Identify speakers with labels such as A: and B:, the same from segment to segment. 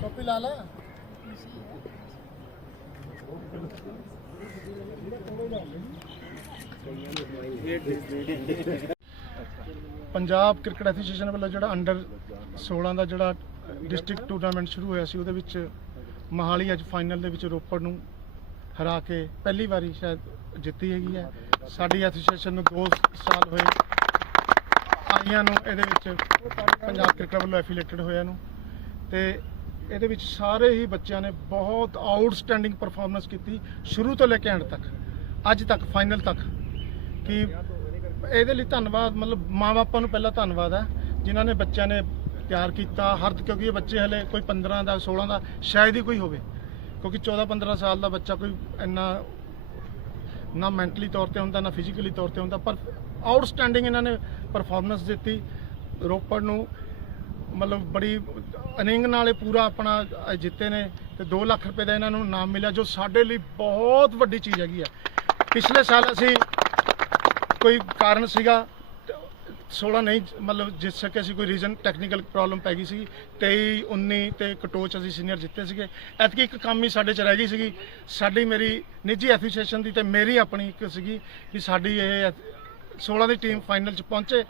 A: Copy ਲਾ ਲਾ। Punjab cricket association ਵੱਲੋਂ ਜਿਹੜਾ ਅੰਡਰ 16 ਦਾ ਜਿਹੜਾ ਡਿਸਟ੍ਰਿਕਟ ਟੂਰਨਾਮੈਂਟ ਸ਼ੁਰੂ ਹੋਇਆ ਸੀ, ਉਹਦੇ ਵਿੱਚ ਮਹਾਲੀ ਅੱਜ ਫਾਈਨਲ ਦੇ ਵਿੱਚ ਰੋਪੜ ਨੂੰ ਹਰਾ ਕੇ ਪਹਿਲੀ ਵਾਰੀ ਸ਼ਾਇਦ ਜਿੱਤੀ ਹੈਗੀ ਹੈ। ਸਾਡੀ ਐਸੋਸੀਏਸ਼ਨ ਨੂੰ 2 ਸਾਲ ਹੋਏ ਆਈਆਂ ਨੂੰ, ਇਹਦੇ ਵਿੱਚ ਪੰਜਾਬ ਕ੍ਰਿਕਟ ਵੱਲੋਂ ਐਫੀਲੇਟਡ ਹੋਇਆ ਨੂੰ। ਤੇ ਇਹਦੇ ਵਿੱਚ ਸਾਰੇ ਹੀ ਬੱਚਿਆਂ ਨੇ ਬਹੁਤ ਆਊਟਸਟੈਂਡਿੰਗ ਪਰਫਾਰਮੈਂਸ ਕੀਤੀ, ਸ਼ੁਰੂ ਤੋਂ ਲੈ ਕੇ ਐਂਡ ਤੱਕ, ਅੱਜ ਤੱਕ ਫਾਈਨਲ ਤੱਕ। ਕਿ ਇਹਦੇ ਲਈ ਧੰਨਵਾਦ, ਮਤਲਬ ਮਾਪਿਆਂ ਨੂੰ ਪਹਿਲਾਂ ਧੰਨਵਾਦ ਹੈ, ਜਿਨ੍ਹਾਂ ਨੇ ਬੱਚਿਆਂ ਨੇ ਪਿਆਰ ਕੀਤਾ, ਹਰ ਕਿਉਂਕਿ ਇਹ ਬੱਚੇ ਹਲੇ ਕੋਈ 15 ਦਾ 16 ਦਾ, ਸ਼ਾਇਦ ਹੀ ਕੋਈ ਹੋਵੇ, ਕਿਉਂਕਿ 14 15 ਸਾਲ ਦਾ ਬੱਚਾ ਕੋਈ ਇੰਨਾ ਨਾ ਮੈਂਟਲੀ ਤੌਰ ਤੇ ਹੁੰਦਾ, ਨਾ ਫਿਜ਼ੀਕਲੀ ਤੌਰ ਤੇ ਹੁੰਦਾ, ਪਰ ਆਊਟਸਟੈਂਡਿੰਗ ਇਹਨਾਂ ਨੇ ਪਰਫਾਰਮੈਂਸ ਦਿੱਤੀ, ਰੋਪੜ ਨੂੰ ਮਤਲਬ ਬੜੀ ਅਨਿੰਗ ਨਾਲ ਇਹ ਪੂਰਾ ਆਪਣਾ ਜਿੱਤੇ ਨੇ ਤੇ 2 ਲੱਖ ਰੁਪਏ ਦਾ ਇਹਨਾਂ ਨੂੰ ਨਾਮ ਮਿਲਿਆ, ਜੋ ਸਾਡੇ ਲਈ ਬਹੁਤ ਵੱਡੀ ਚੀਜ਼ ਹੈਗੀ ਆ। ਪਿਛਲੇ ਸਾਲ ਅਸੀਂ ਕੋਈ ਕਾਰਨ ਸੀਗਾ, ਤੇ 16 ਨਹੀਂ, ਮਤਲਬ ਜਿੱਤ ਸਕੇ ਸੀ, ਕੋਈ ਰੀਜ਼ਨ ਟੈਕਨੀਕਲ ਪ੍ਰੋਬਲਮ ਪੈ ਗਈ ਸੀ 23 19 ਤੇ ਕਟੋਚ ਅਸੀਂ ਸੀਨੀਅਰ ਜਿੱਤੇ ਸੀਗੇ। ਐਤਕੀ ਇੱਕ ਕੰਮ ਹੀ ਸਾਡੇ ਚ ਰਹਿ ਗਈ ਸੀਗੀ, ਸਾਡੀ ਮੇਰੀ ਨਿੱਜੀ ਐਸੋਸੀਏਸ਼ਨ ਦੀ ਤੇ ਮੇਰੀ ਆਪਣੀ ਇੱਕ ਸੀਗੀ ਕਿ ਸਾਡੀ ਇਹ 16 ਦੀ ਟੀਮ ਫਾਈਨਲ ਚ ਪਹੁੰਚੇ।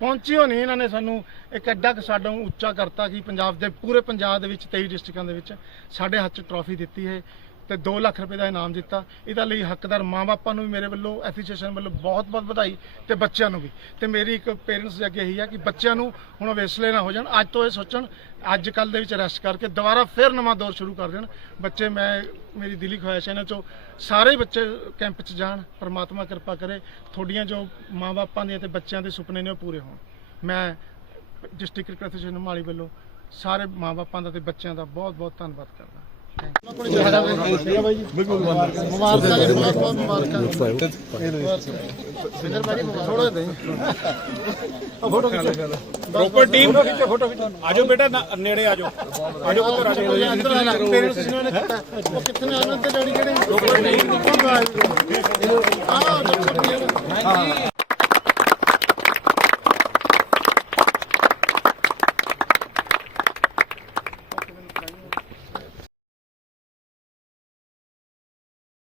A: ਪਹੁੰਚੀ ਹੋ ਨਹੀਂ ਇਹਨਾਂ ਨੇ ਸਾਨੂੰ ਇੱਕ ਐਡਾ ਕਿ ਸਾਡਾ ਉੱਚਾ ਕਰਤਾ ਕਿ ਪੰਜਾਬ ਦੇ, ਪੂਰੇ ਪੰਜਾਬ ਦੇ ਵਿੱਚ 23 ਡਿਸਟ੍ਰਿਕਟਾਂ ਦੇ ਵਿੱਚ ਸਾਡੇ ਹੱਥ 'ਚ ਟਰੋਫੀ ਦਿੱਤੀ ਹੈ। ਤੇ 2 ਲੱਖ ਰੁਪਏ ਦਾ ਇਨਾਮ ਦਿੱਤਾ। ਇਹਦਾ ਲਈ ਹੱਕਦਾਰ ਮਾਪਿਆਂ ਨੂੰ ਵੀ ਮੇਰੇ ਵੱਲੋਂ ਐਸੋਸੀਏਸ਼ਨ ਵੱਲੋਂ ਬਹੁਤ ਬਹੁਤ ਵਧਾਈ ਤੇ ਬੱਚਿਆਂ ਨੂੰ ਵੀ। ਤੇ ਮੇਰੀ ਇੱਕ ਪੇਰੈਂਟਸ ਦੇ ਅੱਗੇ ਇਹੀ ਹੈ ਕਿ ਬੱਚਿਆਂ ਨੂੰ ਹੁਣ ਵੇਸਲੇ ਨਾ ਹੋ ਜਾਣ। ਅੱਜ ਤੋਂ ਇਹ ਸੋਚਣ, ਅੱਜ ਕੱਲ ਦੇ ਵਿੱਚ ਰੈਸਟ ਕਰਕੇ ਦੁਬਾਰਾ ਫਿਰ ਨਵਾਂ ਦੌਰ ਸ਼ੁਰੂ ਕਰ ਦੇਣ। ਬੱਚੇ ਮੈਂ, ਮੇਰੀ ਦਿਲੀ ਖੁਆਇਸ਼ ਹੈ ਇਹਨਾਂ ਚੋਂ ਸਾਰੇ ਹੀ ਬੱਚੇ ਕੈਂਪ 'ਚ ਜਾਣ, ਪਰਮਾਤਮਾ ਕਿਰਪਾ ਕਰੇ, ਤੁਹਾਡੀਆਂ ਜੋ ਮਾਪਿਆਂ ਦੀਆਂ ਤੇ ਬੱਚਿਆਂ ਦੇ ਸੁਪਨੇ ਨੇ ਉਹ ਪੂਰੇ ਹੋਣ। ਮੈਂ ਡਿਸਟ੍ਰਿਕਟ ਕ੍ਰਿਕਟ ਐਸੋਸੀਏਸ਼ਨ ਮਾਲੀ ਵੱਲੋਂ ਸਾਰੇ ਮਾਪਿਆਂ ਦਾ ਤੇ ਬੱਚਿਆਂ ਦਾ ਬਹੁਤ ਬਹੁਤ ਧੰਨਵਾਦ ਕਰਦਾ।
B: ਰੋਪੜ ਟੀਮ ਆਜੋ ਬੇਟਾ ਨਾ- ਨੇੜੇ ਆਜੋ। ਆਜੋ ਪੁੱਤਰ ਆਜੋ।
A: ਕਿੱਥੇ ਆਨੰਦ ਤੇ ਡੈਡੀ ਕਿਹੜੇ ਰੋਪੜ ਨਹੀਂ ਆਹ